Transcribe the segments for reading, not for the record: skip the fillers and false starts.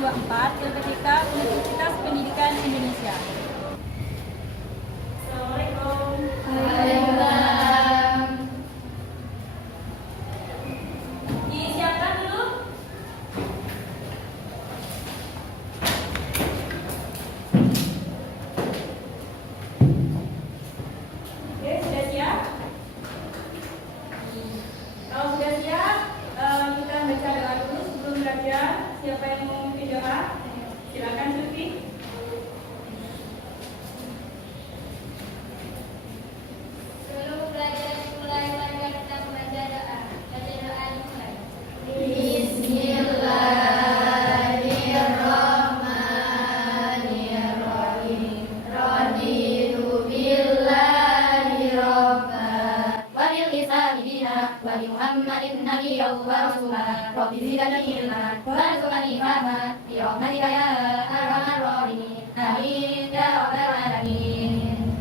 2024 LPDK Universitas Pendidikan Indonesia. Assalamualaikum. Waalaikumsalam. Disiapkan dulu. Oke, sudah siap? Kalau sudah siap, kita baca doa dulu sebelum belajar. Siapa yang mau memimpin doa? Silakan Sufi. Sebelum belajar dimulai, mari kita membaca doa. Baca doa dimulai. Bismillahirrahmanirrahim. Raditu billahi robba wa bil Islami dina wa bi Muhammadin nabiyyan wa rasulah. Rabbi zidni ilma warzuqni fahma bi rahmatika ya arhamar rahimin. Amin ya rabbal alamin.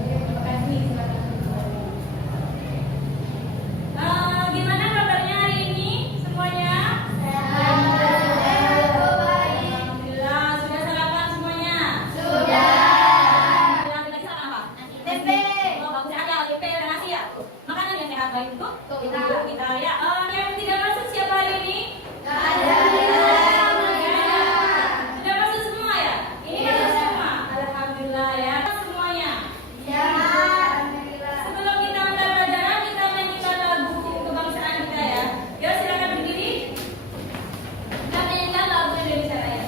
Terima kasih. Gimana kabarnya hari ini semuanya? Alhamdulillah, sudah sarapan semuanya? Alhamdulillah, kita sarapan apa? Tempe. Oh, bagus ada tempe dan nasi ya. Makanan yang sehat baik untuk kita ya. Yang tidak masuk siapa hari ini? Sudah masuk semua ya? Ini masuk semua. Alhamdulillah ya. Semuanya. Sebelum kita mulai pelajaran, kita menyanyikan lagu kebangsaan kita ya. Yuk silakan berdiri. Kita menyanyikan lagu Indonesia Raya.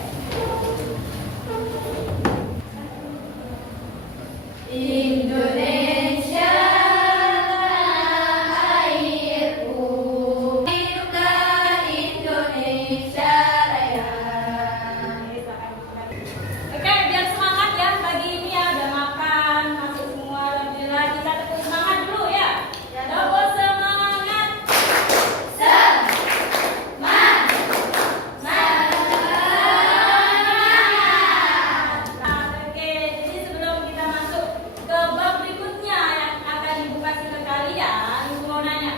Indonesia airku, hiduplah Indonesia Raya. Oke, biar semangat ya pagi ini ya, udah makan, masuk semua. Alhamdulillah, kita tepuk semangat dulu ya. Tepuk semangat. Oke, jadi sebelum kita masuk ke bab berikutnya yang akan Ibu kasih ke kalian, Ibu mau nanya.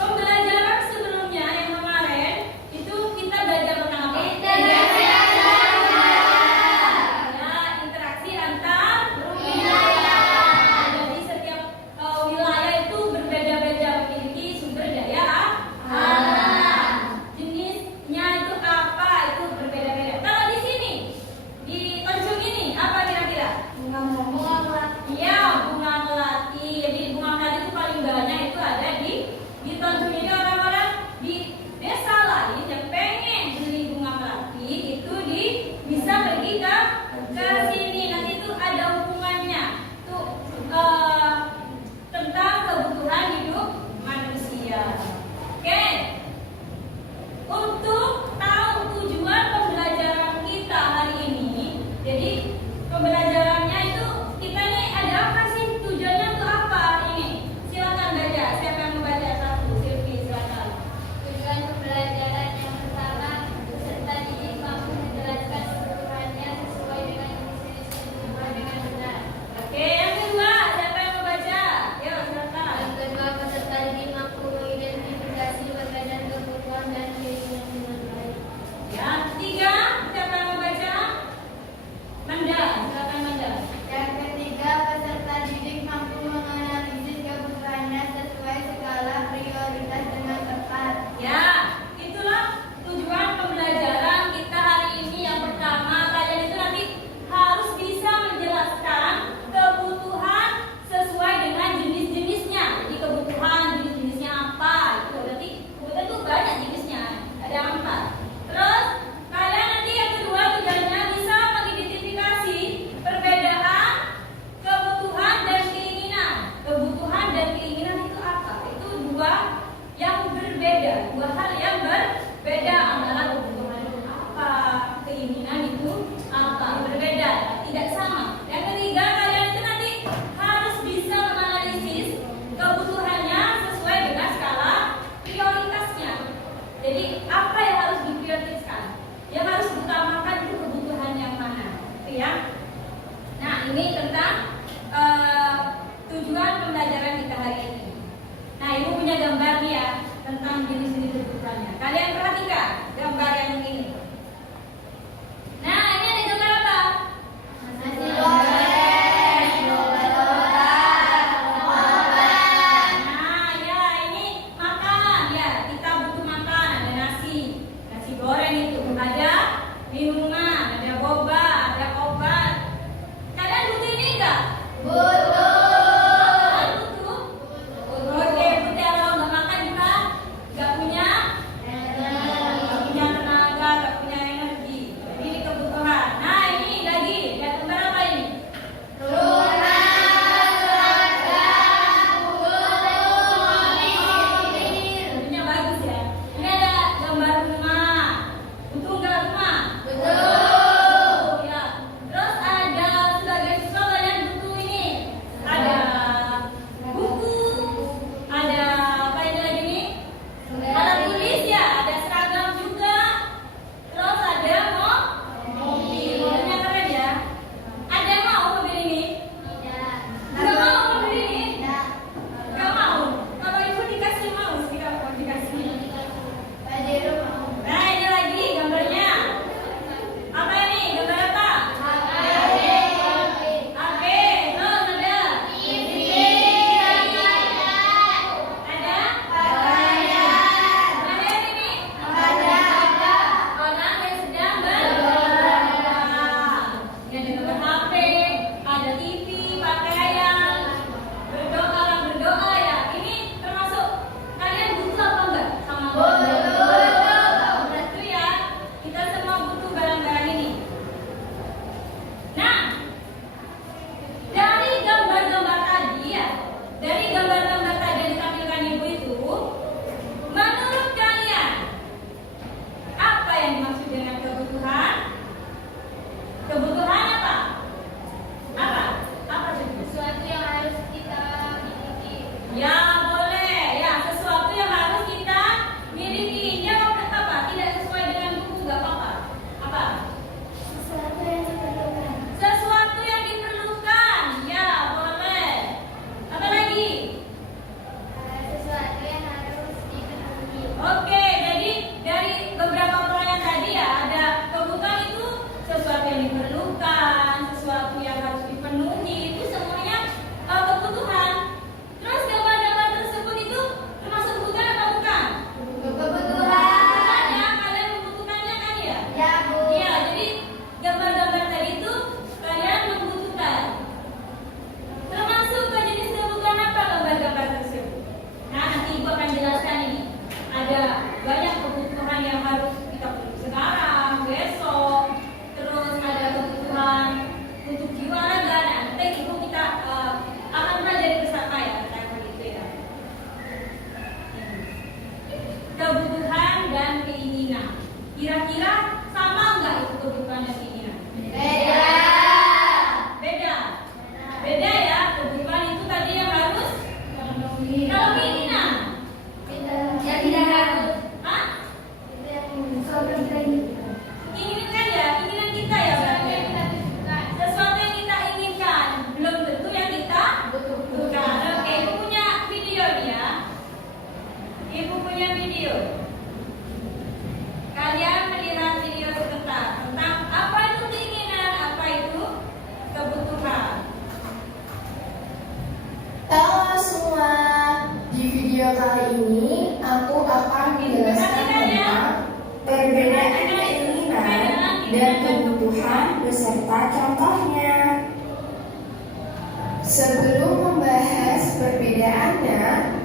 Pembelajaran sebelumnya yang kemarin itu kita belajar tentang apa? Ya, interaksi antar wilayah. Jadi setiap wilayah itu berbeda-beda memiliki sumber daya alam. Jenisnya itu apa? Itu berbeda-beda. Kalau di sini di Tanjung ini apa kira-kira? Iya, bunga melati. Jadi bunga melati itu paling banyak itu ada di Tanjung ini. Orang-orang di desa lain yang pengen beli bunga melati itu bisa pergi ke sini. Nanti itu ada hubungannya tuh tentang kebutuhan hidup manusia. Oke. Untuk tahu tujuan pembelajaran kita hari ini, jadi pembelajarannya itu kita nih ada apa sih, tujuannya untuk apa hari ini? Silakan baca. Siapa yang mau baca? Satu, Silvi silakan. Tujuan pembelajaran yang pertama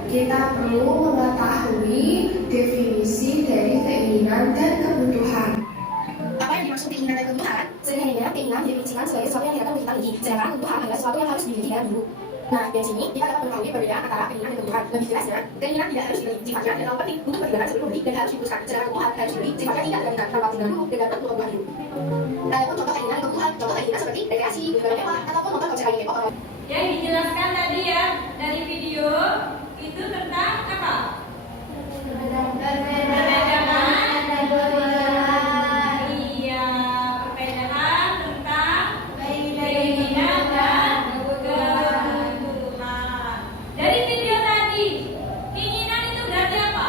kita perlu mengetahui definisi dari keinginan dan kebutuhan. Apa yang dimaksud keinginan dan kebutuhan? Sederhananya, keinginan didefinisikan sebagai sesuatu yang tidak akan kita miliki, sedangkan kebutuhan adalah sesuatu yang harus dimiliki dengan dulu. Nah, dari sini kita dapat mengetahui perbedaan antara keinginan dan kebutuhan. Lebih jelasnya, keinginan tidak harus dibeli, sifatnya adalah penting untuk perjalanan sebelum membeli dan harus diputuskan. Sedangkan kebutuhan harus dibeli, sifatnya tidak dilakukan tanpa tinggal dulu dan dapat untuk kebutuhan hidup. Adapun contoh keinginan dan kebutuhan, contoh keinginan seperti rekreasi, hiburan mewah, ataupun nonton konser lain K-pop. Yang dijelaskan tadi ya dari video itu tentang apa? Perbedaan. Iya, perbedaan tentang keinginan dan kebutuhan. Dari video tadi, keinginan itu berarti apa?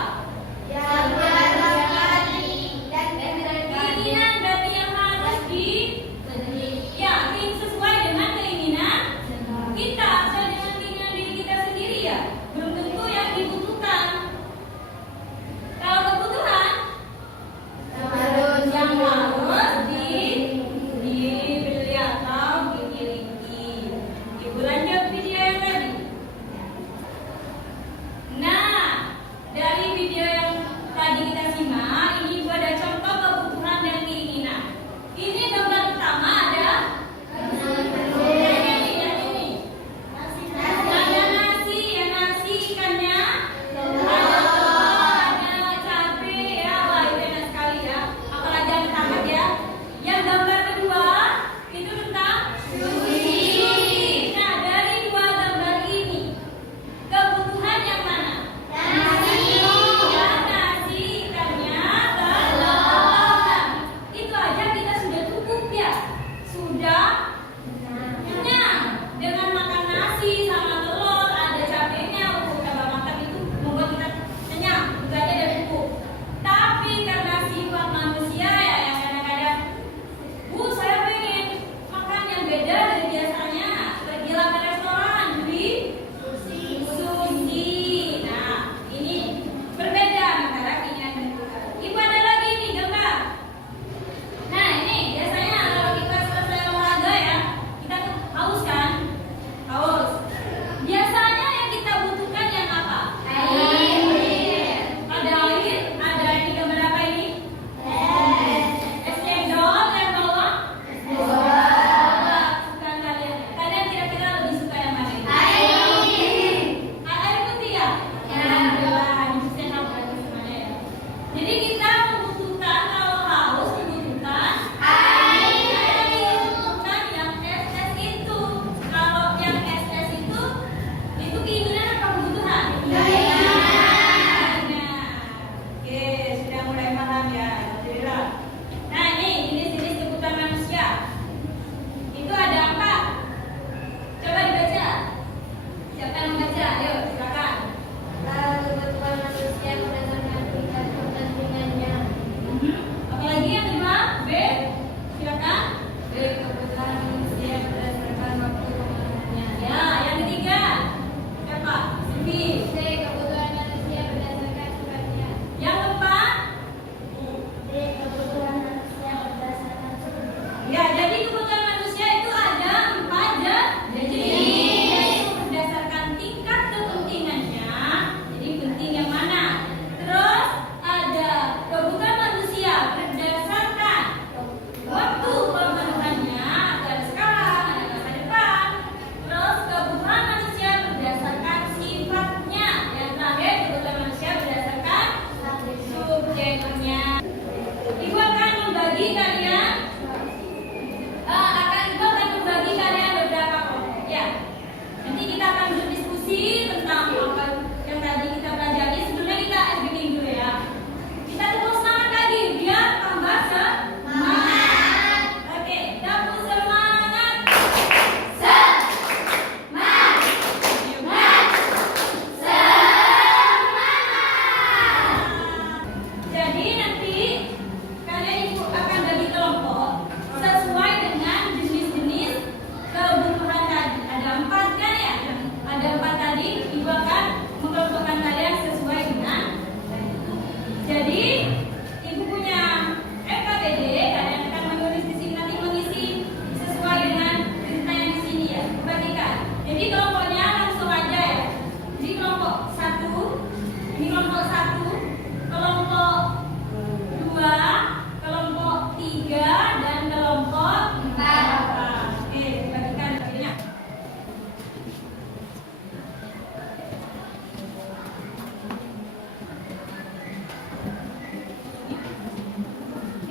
Keinginan berarti yang harus sesuai dengan keinginan kita, sesuai dengan keinginan diri kita sendiri ya. Belum tentu yang dibutuhkan. Kalau kebutuhan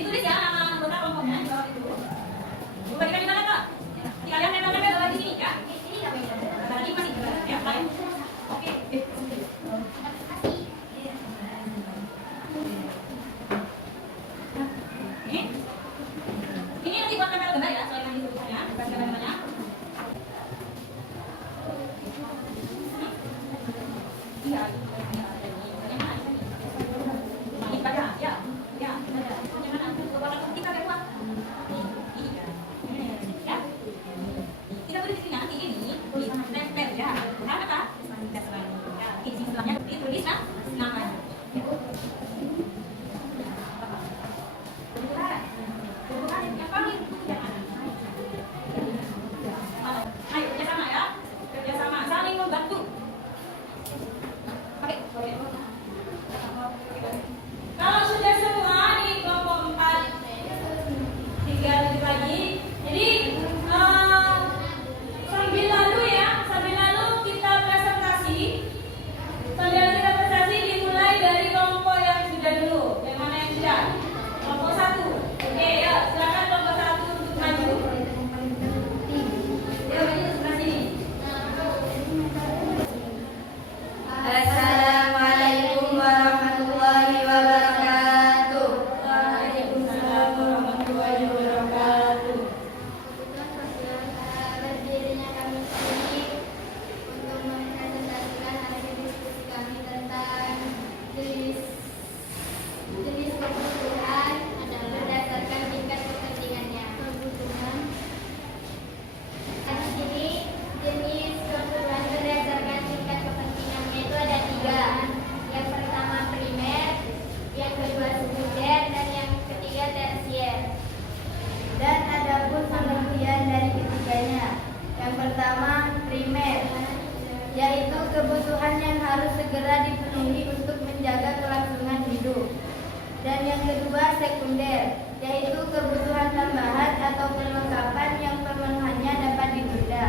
Ditulis ya nama anggota kelompoknya di bawah itu. Bagikan di mana kak? Kalian nempel-nempel di sini ya. Ini namanya. Tadi masih ya lain. Oke. Ini nanti buat nempel gambar ya, soal yang ditulisannya, bukan gambar-gambarnya. Iya. Yang mana? Ini baca, ya. Ya, ada. Yang mana? Warna kita ada dua. Ini. Ya. Kita tulis di sini nanti ini ditempel ya. Kenapa kak? Ya, di sini setelahnya ditulis kan namanya. Ya. Yang paling ayo kerjasama ya, kerjasama saling membantu. Oke, kalau sudah semua di kelompok 4 tinggal lanjut lagi. Jadi sambil lalu kita presentasi. Dimulai dari kelompok yang sudah dulu. Yang mana yang sudah? Kelompok 1. Oke, ya silakan kelompok 1 untuk maju. Ya, maju sebelah sini. Assalamualaikum warahmatullahi wabarakatuh. Waalaikumsalam warahmatullahi wabarakatuh. Berdirinya kami sini untuk mempresentasikan hasil diskusi kami tentang jenis kebutuhan berdasarkan tingkat kepentingannya. Di sini jenis kebutuhan berdasarkan tingkat kepentingannya itu ada 3. Yang pertama primer, yang kedua sekunder, dan yang ketiga tersier. Dan ada pun pengertian dari ketiganya. Yang pertama primer, yaitu kebutuhan yang harus segera dipenuhi untuk menjaga kelangsungan hidup. Dan yang kedua sekunder, yaitu kebutuhan tambahan atau perlengkapan yang pemenuhannya dapat ditunda.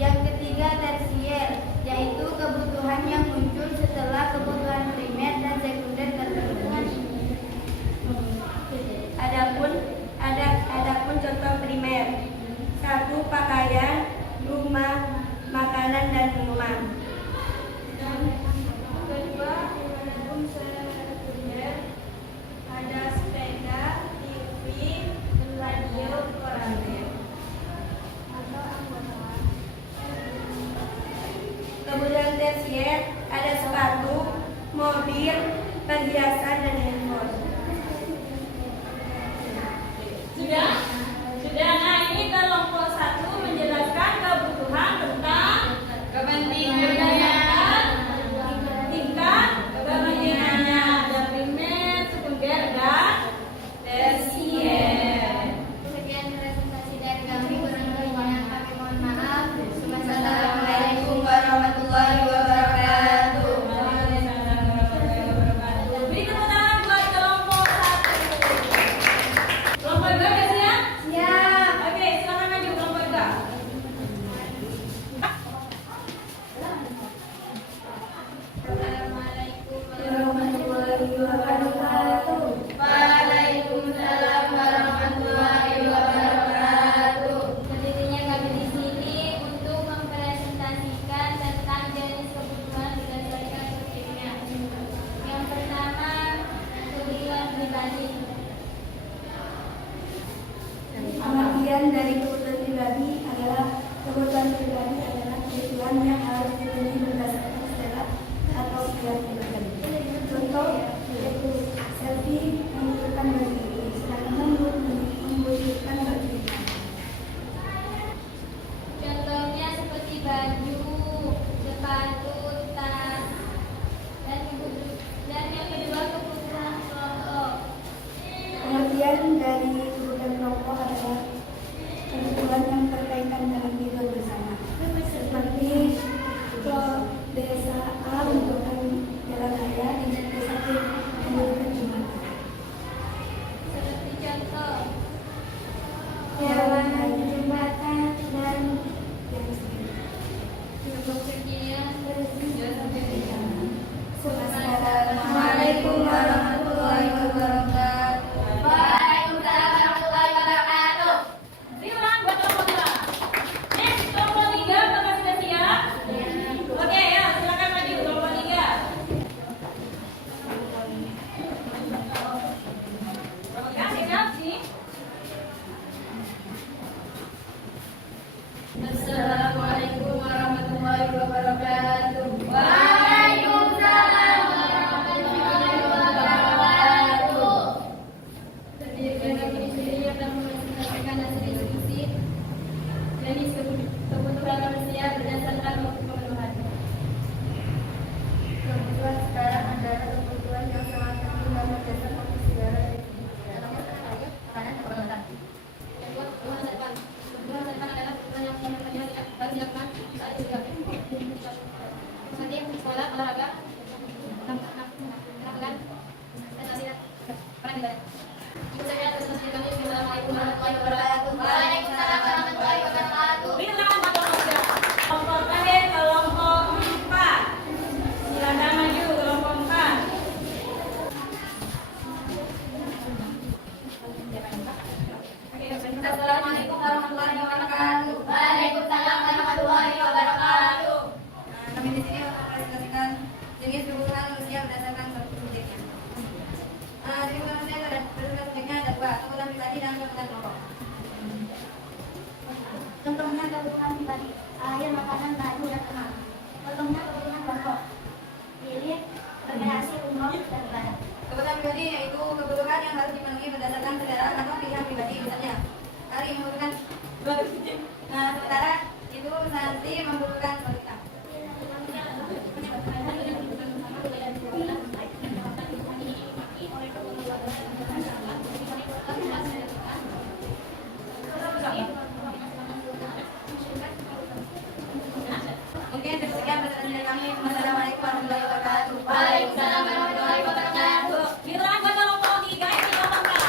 Yang ketiga tersier, yaitu kebutuhan yang muncul setelah kebutuhan primer dan sekunder terpenuhi. Adapun contoh primer: 1. Pakaian, rumah, makanan dan minuman. Dan kedua, sekunder ada sepeda, TV, Assalamualaikum warahmatullahi wabarakatuh. Waalaikumsalam warahmatullahi wabarakatuh. Bintang kelompok 3. Kelompok terakhir kelompok 4. Silakan maju kelompok 4. Assalamualaikum warahmatullahi wabarakatuh. Waalaikumsalam warahmatullahi wabarakatuh. Kami di sini untuk mempresentasikan jenis kebutuhan manusia berdasarkan subjeknya. Jenis manusia berdasarkan subjeknya ada dua, kebutuhan pribadi dan kebutuhan kelompok. Contohnya kebutuhan pribadi, air, makanan, baju, dan teman. Contohnya kebutuhan kelompok, bilik, rekreasi, umroh, dan ibadah. Kebutuhan pribadi yaitu kebutuhan yang harus dipenuhi berdasarkan selera atau pilihan pribadi, misalnya Ari membutuhkan sementara itu Santi membutuhkan balita. Mungkin sekian presentasi dari kami. Wassalamualaikum warahmatullahi wabarakatuh. Waalaikumsalam warahmatullahi wabarakatuh. Bintang kelompok 3 yang dikomongkan.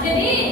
Jadi